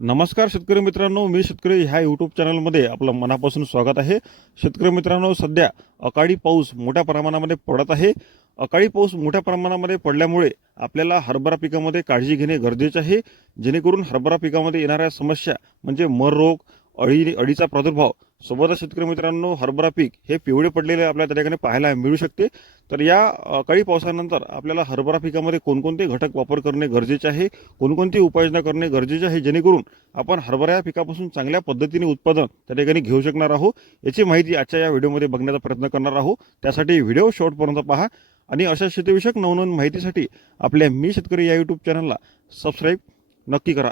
नमस्कार शेतकरी मित्रांनो मी शेतकरी ह्या यूट्यूब चॅनलमध्ये आपलं मनापासून स्वागत आहे. शेतकरी मित्रांनो सध्या अकाळी पाऊस मोठ्या प्रमाणामध्ये पडत आहे. अकाळी पाऊस मोठ्या प्रमाणामध्ये पडल्यामुळे आपल्याला हरभरा पिकामध्ये काळजी घेणे गरजेचे आहे. जेणेकरून हरभरा पिकामध्ये येणाऱ्या समस्या म्हणजे मर रोग अळी अळीचा प्रादुर्भाव. सोबतच शेतकरी मित्रांनो हरभरा पीक हे पिवळे पडलेले आपल्या त्या ठिकाणी पाहायला मिळू शकते. तर या अकाळी पावसानंतर आपल्याला हरभरा पिकामध्ये कोणकोणते घटक वापर करणे गरजेचे आहे? कोणकोणती उपाययोजना करणे गरजेचे आहे? जेणेकरून आपण हरभरा या पिकापासून चांगल्या पद्धतीने उत्पादन त्या ठिकाणी घेऊ शकणार आहोत? याची माहिती आजच्या या व्हिडिओमध्ये बघण्याचा प्रयत्न करणार आहोत. त्यासाठी व्हिडिओ शॉर्टपर्यंत पहा आणि अशा शेतीविषयक नवनवीन माहितीसाठी आपल्या मी शेतकरी या यूट्यूब चॅनलला सबस्क्राईब नक्की करा.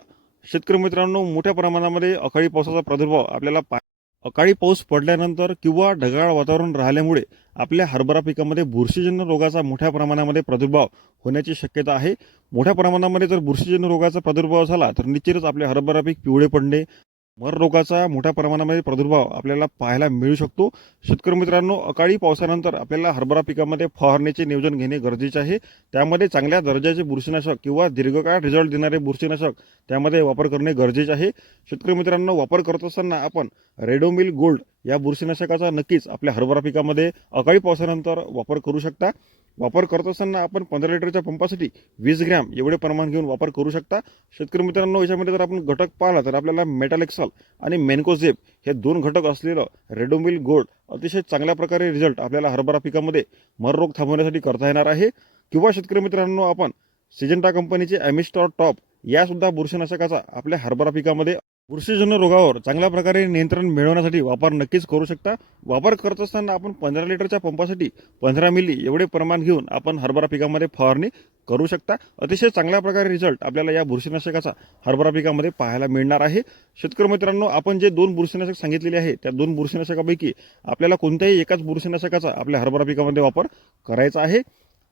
शेतकरी मित्रांनो मोठ्या प्रमाणामध्ये अकाळी पावसाचा प्रादुर्भाव आपल्याला पा अकाळी पाऊस पडल्यानंतर किंवा ढगाळ वातावरण राहिल्यामुळे आपल्या हरभरा पिकामध्ये बुरशीजन्य रोगाचा मोठ्या प्रमाणामध्ये प्रादुर्भाव होण्याची शक्यता आहे. मोठ्या प्रमाणामध्ये जर बुरशीजन्य रोगाचा प्रादुर्भाव झाला तर निश्चितच आपले हरभरा पीक पिवळे पडणे मर रोगाचा मोठ्या प्रमाणामध्ये प्रादुर्भाव आपल्याला पाहायला मिळू शकतो. शेतकरी मित्रांनो अकाळी पावसानंतर आपल्याला हरभरा पिकामध्ये फवारणीचे नियोजन घेणे गरजेचे आहे. त्यामध्ये चांगल्या दर्जाचे बुरशीनाशक किंवा दीर्घकाळ रिझल्ट देणारे बुरशीनाशक त्यामध्ये वापर करणे गरजेचे आहे. शेतकरी मित्रांनो वापर करत असताना आपण रेडोमिल गोल्ड या बुरशीनाशकाचा नक्कीच आपल्या हरभरा पिकामध्ये अकाळी पावसानंतर वापर करू शकता. वापर करत असताना आपण पंधरा लिटरच्या पंपासाठी वीस ग्रॅम एवढे प्रमाण घेऊन वापर करू शकता. शेतकरी मित्रांनो याच्यामध्ये जर आपण घटक पाहिला तर आपल्याला मेटालेक्सॉल आणि मेनकोझेप हे दोन घटक असलेलं रेडोमिल गोल्ड अतिशय चांगल्या प्रकारे रिझल्ट आपल्याला हरभरा पिकामध्ये मर रोग थांबवण्यासाठी करता येणार आहे. किंवा शेतकरी मित्रांनो आपण सिजेंटा कंपनीचे ॲमिस्टॉर टॉप यासुद्धा बुरशीनाशकाचा आपल्या हरभरा पिकामध्ये बुरशीजन्य रोगावर चांगल्या प्रकारे नियंत्रण मिळवण्यासाठी वापर नक्कीच करू शकता. वापर करत असताना आपण पंधरा लिटरच्या पंपासाठी पंधरा मिली एवढे प्रमाण घेऊन आपण हरभरा पिकामध्ये फवारणी करू शकता. अतिशय चांगल्या प्रकारे रिझल्ट आपल्याला या बुरशीनाशकाचा हरभरा पिकामध्ये पाहायला मिळणार आहे. शेतकरी मित्रांनो आपण जे दोन बुरशीनाशक सांगितलेले आहे त्या दोन बुरशीनाशकापैकी आपल्याला कोणत्याही एकाच बुरशीनाशकाचा आपल्या हरभरा पिकामध्ये वापर करायचा आहे.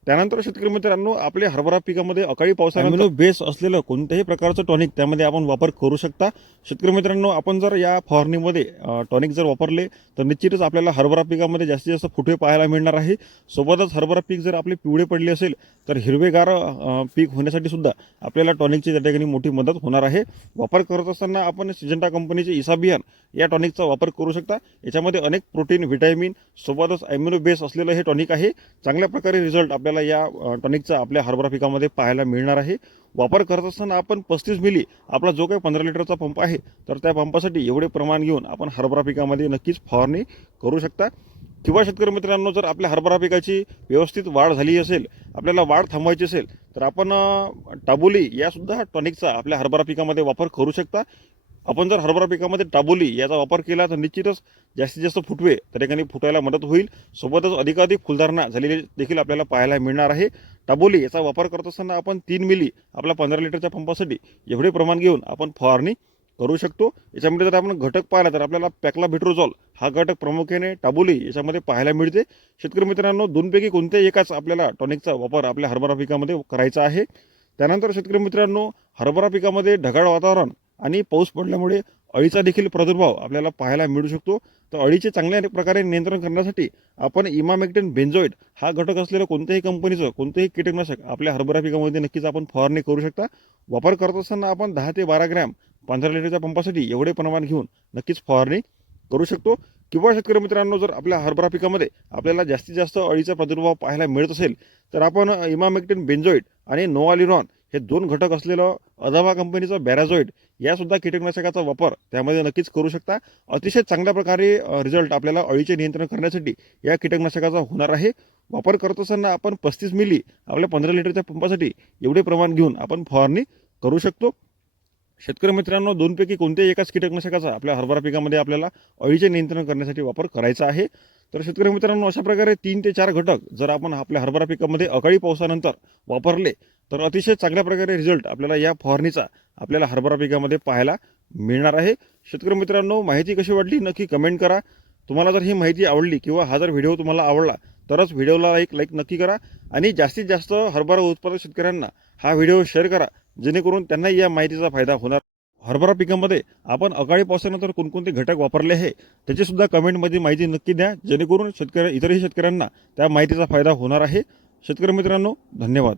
त्यानंतर शेतकरी मित्रांनो आपल्या हरभरा पिकामध्ये अकाळी पावसामुळे बेस असलेलं कोणत्याही प्रकारचं टॉनिक त्यामध्ये आपण वापर करू शकता. शेतकरी मित्रांनो आपण जर या फवारणीमध्ये टॉनिक जर वापरले तर निश्चितच आपल्याला हरभरा पिकामध्ये जास्तीत जास्त फुटवे पाहायला मिळणार आहे. सोबतच हरभरा पीक जर आपले पिवळे पडले असेल तर हिरवेगार पीक होण्यासाठी सुद्धा आपल्याला टॉनिकची त्या ठिकाणी मोठी मदत होणार आहे. वापर करत असताना आपण सिजंटा कंपनीचे इसाबियान या टॉनिकचा वापर करू शकता. याच्यामध्ये अनेक प्रोटीन व्हिटॅमिन सोबतच ॲम्युनो बेस असलेलं हे टॉनिक आहे. चांगल्या प्रकारे रिझल्ट आपल्या आपल्याला या टॉनिकचा आपल्या हरभरा पिकामध्ये पाहायला मिळणार आहे. वापर करत असताना आपण पस्तीस मिली आपला जो काही पंधरा लिटरचा पंप आहे तर त्या पंपासाठी एवढे प्रमाण घेऊन आपण हरभरा पिकामध्ये नक्कीच फवारणी करू शकता. किंवा शेतकरी मित्रांनो जर आपल्या हरभरा पिकाची व्यवस्थित वाढ झाली असेल आपल्याला वाढ थांबवायची असेल तर आपण टाबोली यासुद्धा टॉनिकचा आपल्या हरभरा पिकामध्ये वापर करू शकता. आपण जर हरभरा पिकामध्ये टाबोली याचा वापर केला तर निश्चितच जास्तीत जास्त फुटवे त्या ठिकाणी फुटायला मदत होईल. सोबतच अधिकाधिक फुलधारणा झालेली देखील आपल्याला पाहायला मिळणार आहे. टाबोली याचा वापर करत असताना आपण तीन मिली आपल्या पंधरा लिटरच्या पंपासाठी एवढे प्रमाण घेऊन आपण फवारणी करू शकतो. याच्यामध्ये जर आपण घटक पाहिला तर आपल्याला पॅकला बिट्रोजॉल हा घटक प्रामुख्याने टाबोली याच्यामध्ये पाहायला मिळते. शेतकरी मित्रांनो दोनपैकी कोणत्याही एकाच आपल्याला टॉनिकचा वापर आपल्या हरभरा पिकामध्ये करायचा आहे. त्यानंतर शेतकरी मित्रांनो हरभरा पिकामध्ये ढगाळ वातावरण आणि पाऊस पडल्यामुळे अळीचा देखील प्रादुर्भाव आपल्याला पाहायला मिळू शकतो. तर अळीचे चांगल्या प्रकारे नियंत्रण करण्यासाठी आपण इमामेक्टेन बेन्झॉइड हा घटक असलेलं कोणत्याही कंपनीचं कोणतंही कीटकनाशक आपल्या हरभरा पिकामध्ये नक्कीच आपण फवारणी करू शकता. वापर करत असताना आपण दहा ते बारा ग्रॅम पंधरा लिटरच्या पंपासाठी एवढे प्रमाण घेऊन नक्कीच फवारणी करू शकतो. किंवा शेतकरी मित्रांनो जर आपल्या हरभरा पिकामध्ये आपल्याला जास्तीत जास्त अळीचा प्रादुर्भाव पाहायला मिळत असेल तर आपण इमामेक्टेन बेन्झॉइड आणि नोवालिरॉन हे दोन घटक असलेलं अदावा कंपनीचं बॅराझॉइड यासुद्धा कीटकनाशकाचा वापर त्यामध्ये नक्कीच करू शकता. अतिशय चांगल्या प्रकारे रिझल्ट आपल्याला अळीचे नियंत्रण करण्यासाठी या कीटकनाशकाचा होणार आहे. वापर करत असताना आपण पस्तीस मिली आपल्या पंधरा लिटरच्या पंपासाठी एवढे प्रमाण घेऊन आपण फवारणी करू शकतो. शेतकरी मित्रांनो दोनपैकी कोणत्याही एकाच कीटकनाशकाचा आपल्या हरभरा पिकामध्ये आपल्याला अळीचे नियंत्रण करण्यासाठी वापर करायचा आहे. तर शेतकरी मित्रांनो अशा प्रकारे तीन ते चार घटक जर आपण आपल्या हरभरा पिकामध्ये अकाळी पावसानंतर वापरले तर अतिशय चांगल्या प्रकारे रिझल्ट आपल्याला या फवारणीचा आपल्याला हरभरा पिकामध्ये पाहायला मिळणार आहे. शेतकरी मित्रांनो माहिती कशी वाटली नक्की कमेंट करा. तुम्हाला जर ही माहिती आवडली किंवा हा जर व्हिडिओ तुम्हाला आवडला तरच व्हिडिओला एक लाईक नक्की करा. आणि जास्तीत जास्त हरभरा उत्पादक शेतकऱ्यांना हा व्हिडिओ शेअर करा जेणेकरून त्यांनाही या माहितीचा फायदा होणार. हरभरा पिकामध्ये आपण अकाळी पावसानंतर कोणकोणते घटक वापरले आहे त्याचीसुद्धा कमेंटमध्ये माहिती नक्की द्या. जेणेकरून शेतकरी इतरही शेतकऱ्यांना त्या माहितीचा फायदा होणार आहे. शेतकरी मित्रांनो धन्यवाद.